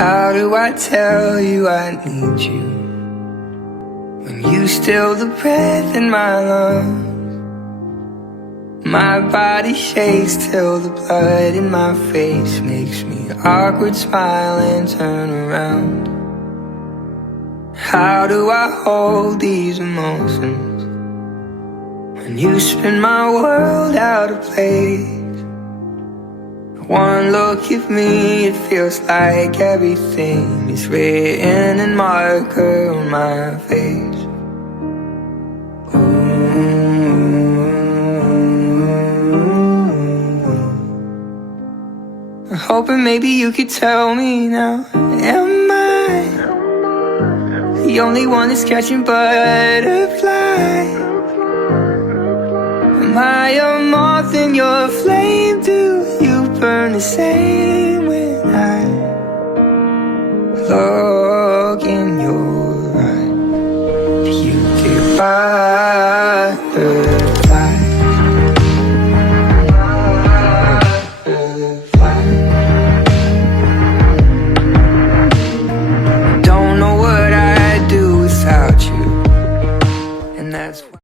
How do I tell you I need you when you still the breath in my lungs? My body shakes till the blood in my face makes me awkward smile and turn around. How do I hold these emotions when you spin my world out of place? One look at me, it feels like everything is written in marker on my face. I'm hoping maybe you could tell me now, am I the only one that's catching butterflies? Am I a moth in your flame? Do you burn the same when I love?